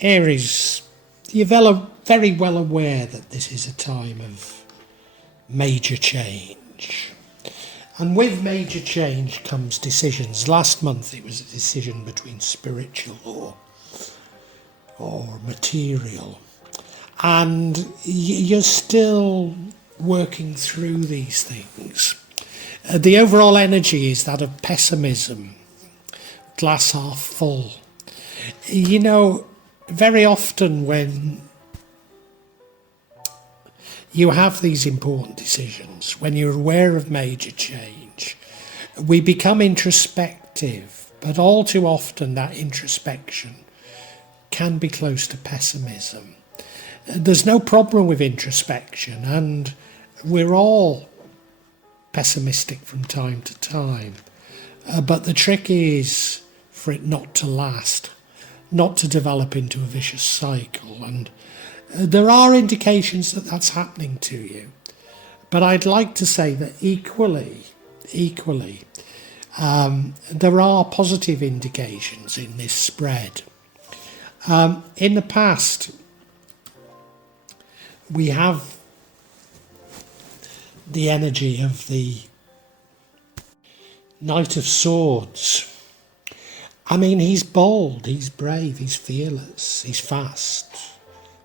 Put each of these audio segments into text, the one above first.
Aries, you're very well aware that this is a time of major change. And with major change comes decisions. Last month it was a decision between spiritual or material. And you're still working through these things. The overall energy is that of pessimism, glass half full. You know, very often when you have these important decisions, when you're aware of major change, we become introspective, but all too often that introspection can be close to pessimism. There's no problem with introspection, and we're all pessimistic from time to time. But the trick is for it not to last, not to develop into a vicious cycle. And there are indications that that's happening to you. But I'd like to say that equally, there are positive indications in this spread. In the past, we have the energy of the Knight of Swords. I mean, he's bold, he's brave, he's fearless, he's fast,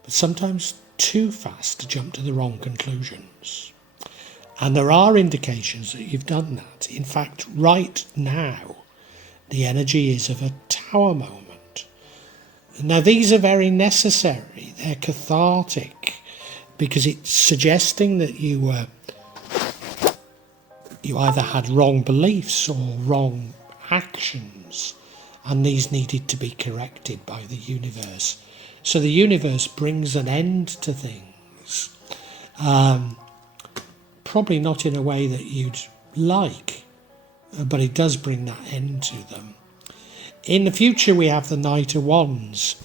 but sometimes too fast to jump to the wrong conclusions. And there are indications that you've done that. In fact, right now, the energy is of a Tower moment. Now, these are very necessary. They're cathartic because it's suggesting that you either had wrong beliefs or wrong actions, and these needed to be corrected by the universe. So the universe brings an end to things, probably not in a way that you'd like, but it does bring that end to them. In the future, we have the Knight of Wands.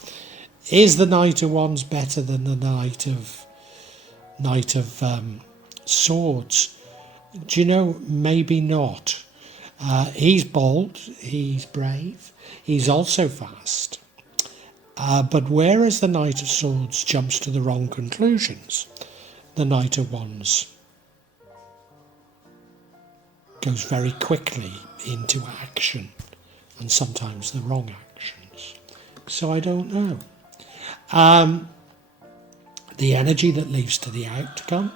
Is the Knight of Wands better than the Knight of Swords? Do you know, maybe not. He's bold, he's brave, he's also fast. But whereas the Knight of Swords jumps to the wrong conclusions, the Knight of Wands goes very quickly into action, and sometimes the wrong actions. So I don't know. The energy that leads to the outcome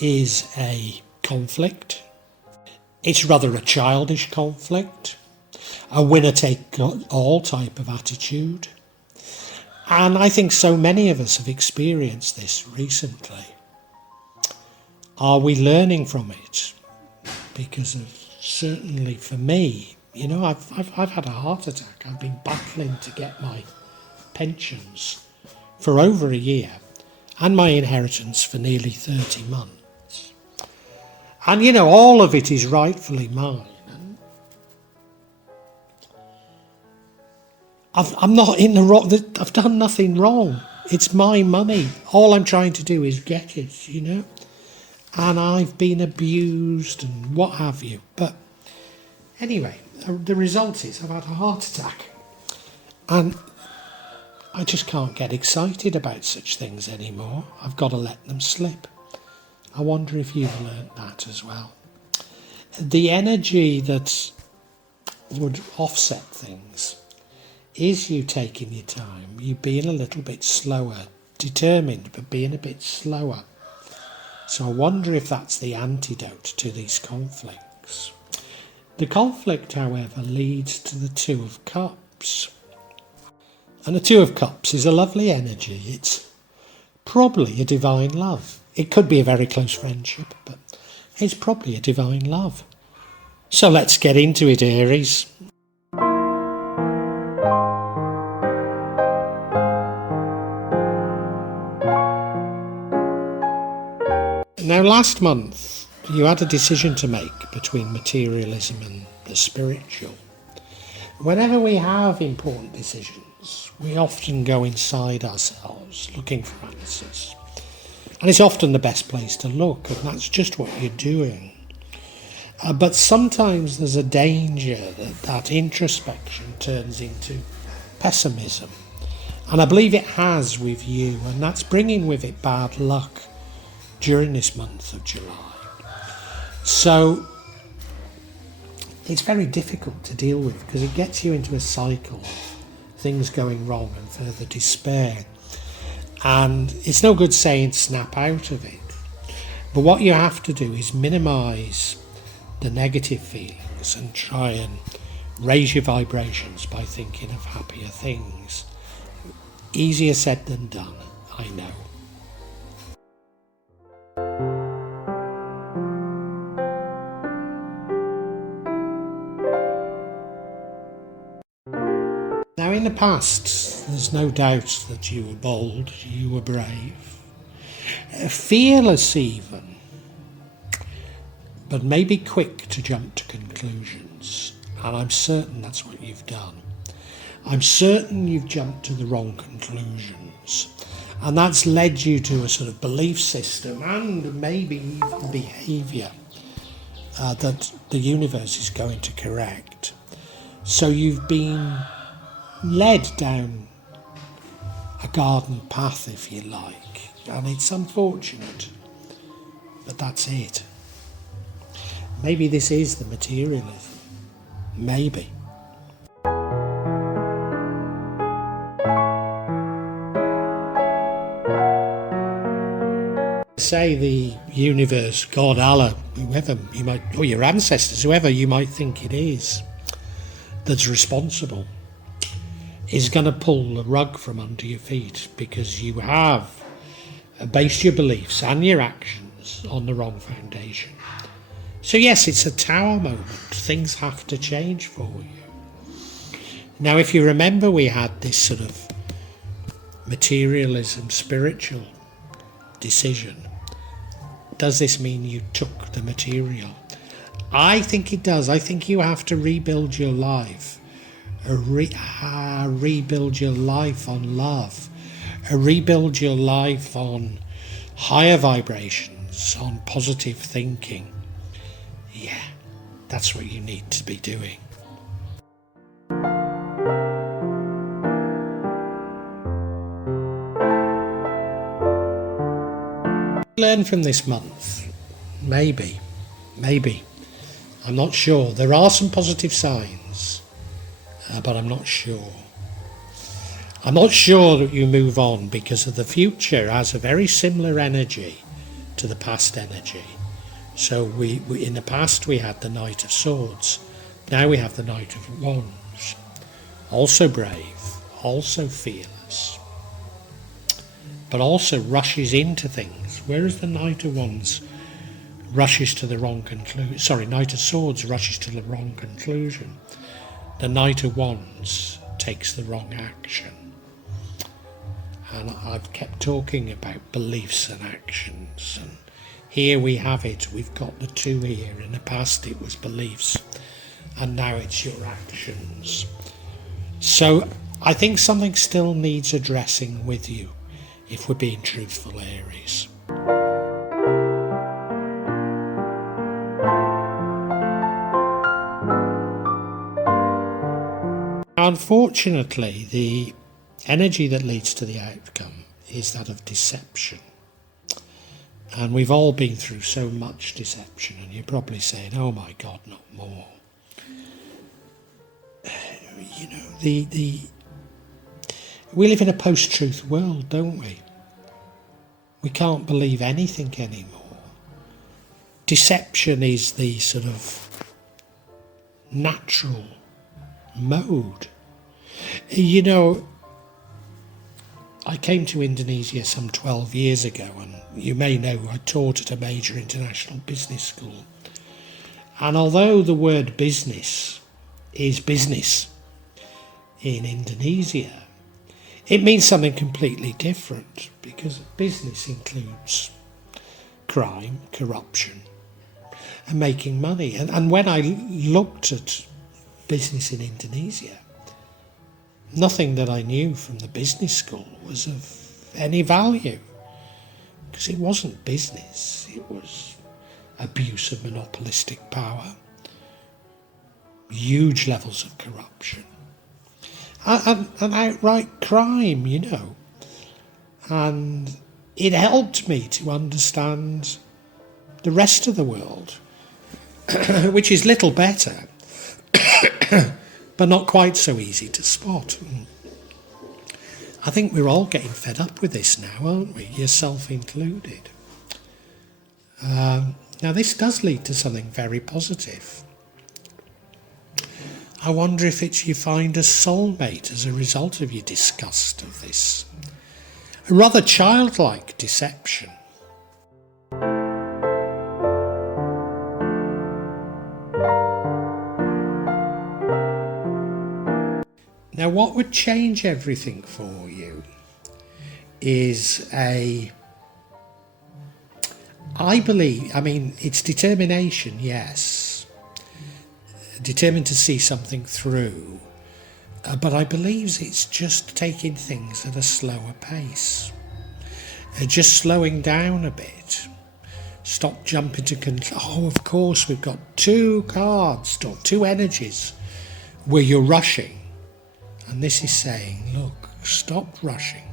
is a conflict. It's rather a childish conflict, a winner-take-all type of attitude. And I think so many of us have experienced this recently. Are we learning from it? Because certainly for me, you know, I've had a heart attack. I've been battling to get my pensions for over a year and my inheritance for nearly 30 months. And, you know, all of it is rightfully mine. And I'm not in the wrong. I've done nothing wrong. It's my money. All I'm trying to do is get it, you know. And I've been abused and what have you. But anyway, the result is I've had a heart attack. And I just can't get excited about such things anymore. I've got to let them slip. I wonder if you've learnt that as well. The energy that would offset things is you taking your time, you being a little bit slower, determined, but being a bit slower. So I wonder if that's the antidote to these conflicts. The conflict, however, leads to the Two of Cups. And the Two of Cups is a lovely energy. It's probably a divine love. It could be a very close friendship, but it's probably a divine love. So let's get into it, Aries. Now, last month, you had a decision to make between materialism and the spiritual. Whenever we have important decisions, we often go inside ourselves looking for answers. And it's often the best place to look, and that's just what you're doing. But sometimes there's a danger that introspection turns into pessimism. And I believe it has with you, and that's bringing with it bad luck during this month of July. So it's very difficult to deal with because it gets you into a cycle of things going wrong and further despair. And it's no good saying snap out of it. But what you have to do is minimise the negative feelings and try and raise your vibrations by thinking of happier things. Easier said than done, I know. Now in the past, there's no doubt that you were bold, you were brave, fearless even, but maybe quick to jump to conclusions. And I'm certain that's what you've done. I'm certain you've jumped to the wrong conclusions. And that's led you to a sort of belief system and maybe even behaviour that the universe is going to correct. So you've been led down a garden path, if you like, and it's unfortunate, but that's it. Maybe this is the materialism. Maybe. Say the universe, God, Allah, whoever you might, or your ancestors, whoever you might think it is, that's responsible, is going to pull the rug from under your feet because you have based your beliefs and your actions on the wrong foundation. So yes, it's a tower moment. Things have to change for you. Now, if you remember, we had this sort of materialism, spiritual decision. Does this mean you took the material? I think it does. I think you have to rebuild your life. Rebuild your life on love, rebuild your life on higher vibrations, on positive thinking. Yeah, that's what you need to be doing. Learn from this month. Maybe. I'm not sure. There are some positive signs. But I'm not sure. I'm not sure that you move on because of the future has a very similar energy to the past energy. So we in the past we had the Knight of Swords. Now we have the Knight of Wands. Also brave, also fearless, but also rushes into things. Whereas the Knight of Wands rushes to the wrong conclusion. Knight of Swords rushes to the wrong conclusion. The Knight of Wands takes the wrong action. And I've kept talking about beliefs and actions. And here we have it. We've got the two here. In the past it was beliefs. And now it's your actions. So I think something still needs addressing with you, if we're being truthful, Aries. Unfortunately, the energy that leads to the outcome is that of deception. And we've all been through so much deception, and you're probably saying, oh my God, not more. You know, we live in a post-truth world, don't we? We can't believe anything anymore. Deception is the sort of natural mode. You know, I came to Indonesia some 12 years ago, and you may know I taught at a major international business school. And although the word business is business in Indonesia, it means something completely different, because business includes crime, corruption, and making money. And when I looked at business in Indonesia, nothing that I knew from the business school was of any value, because it wasn't business, it was abuse of monopolistic power, huge levels of corruption. an outright crime, you know. And it helped me to understand the rest of the world, which is little better, but not quite so easy to spot. I think we're all getting fed up with this now, aren't we? Yourself included. Now this does lead to something very positive. I wonder if it's you find a soulmate as a result of your disgust of this. A rather childlike deception. Now what would change everything for you is I believe, it's determination, yes. Determined to see something through. But I believe it's just taking things at a slower pace. Just slowing down a bit. Stop jumping to oh, of course, we've got two cards, or two energies where you're rushing. And this is saying, look, stop rushing.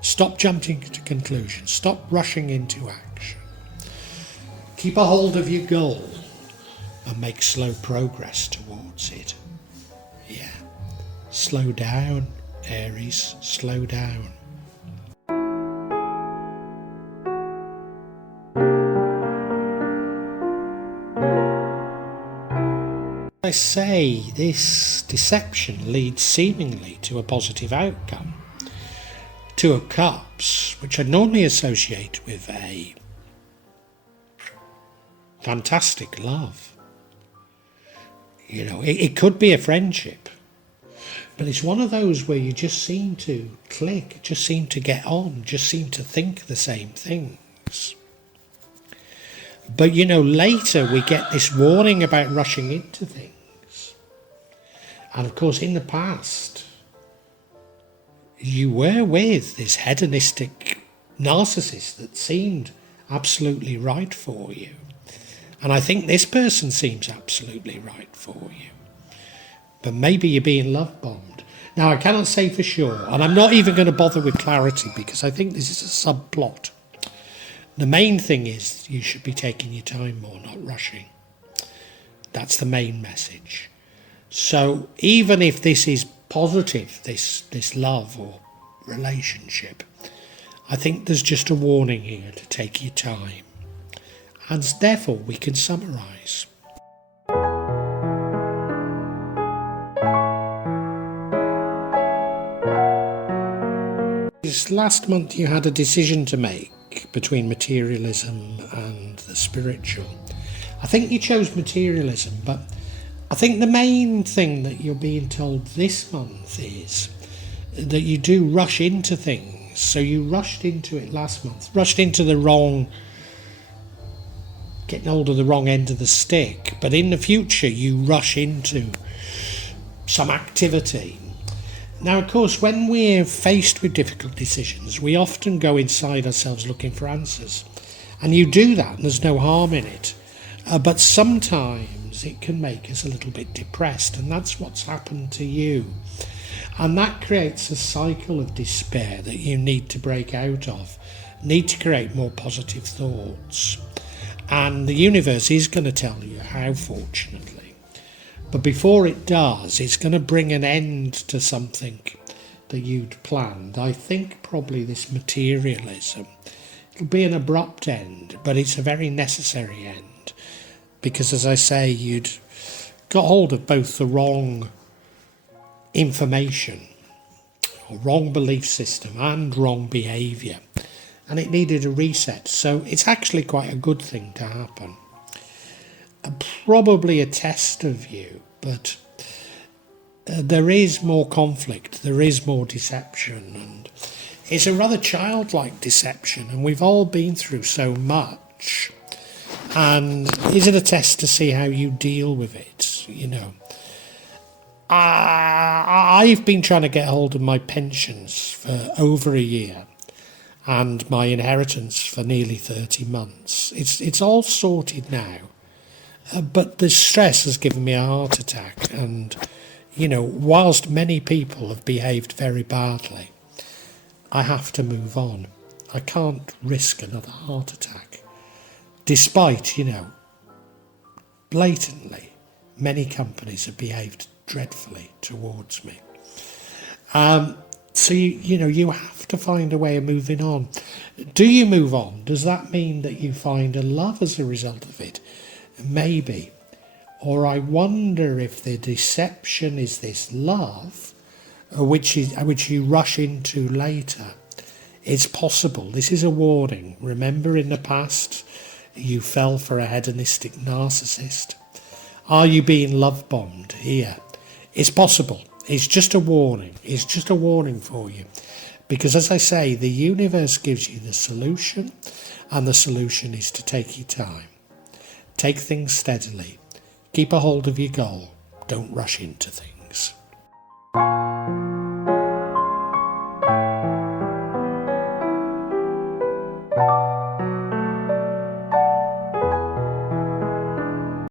Stop jumping to conclusions. Stop rushing into action. Keep a hold of your goal and make slow progress towards it. Yeah. Slow down, Aries. Slow down. I say this deception leads seemingly to a positive outcome. Two of Cups, which I normally associate with a fantastic love. You know, it could be a friendship, but it's one of those where you just seem to click, just seem to get on, just seem to think the same things. But, you know, later we get this warning about rushing into things. And, of course, in the past, you were with this hedonistic narcissist that seemed absolutely right for you. And I think this person seems absolutely right for you. But maybe you're being love bombed. Now, I cannot say for sure, and I'm not even going to bother with clarity because I think this is a subplot. The main thing is you should be taking your time more, not rushing. That's the main message. So even if this is positive, this love or relationship, I think there's just a warning here to take your time. And therefore we can summarise. Last month you had a decision to make between materialism and the spiritual. I think you chose materialism, but I think the main thing that you're being told this month is that you do rush into things. So you rushed into it last month, rushed into getting hold of the wrong end of the stick. But in the future, you rush into some activity. Now, of course, when we're faced with difficult decisions, we often go inside ourselves looking for answers. And you do that, and there's no harm in it. But sometimes it can make us a little bit depressed, and that's what's happened to you. And that creates a cycle of despair that you need to break out of, need to create more positive thoughts. And the universe is going to tell you how, fortunately. But before it does, it's going to bring an end to something that you'd planned. I think probably this materialism, it'll be an abrupt end, but it's a very necessary end. Because, as I say, you'd got hold of both the wrong information, or wrong belief system, and wrong behaviour. And it needed a reset. So it's actually quite a good thing to happen. Probably a test of you, but there is more conflict, there is more deception, and it's a rather childlike deception, and we've all been through so much. And is it a test to see how you deal with it? You know, I've been trying to get hold of my pensions for over a year and my inheritance for nearly 30 months. It's all sorted now. But the stress has given me a heart attack, and you know, whilst many people have behaved very badly, I have to move on. I can't risk another heart attack. Despite, you know, blatantly, many companies have behaved dreadfully towards me. So, you know, you have to find a way of moving on. Do you move on? Does that mean that you find a love as a result of it? Maybe. Or I wonder if the deception is this love, which you rush into later. It's possible. This is a warning. Remember, in the past, you fell for a hedonistic narcissist. Are you being love bombed here? It's possible. It's just a warning. It's just a warning for you. Because as I say, the universe gives you the solution, and the solution is to take your time. Take things steadily. Keep a hold of your goal. Don't rush into things.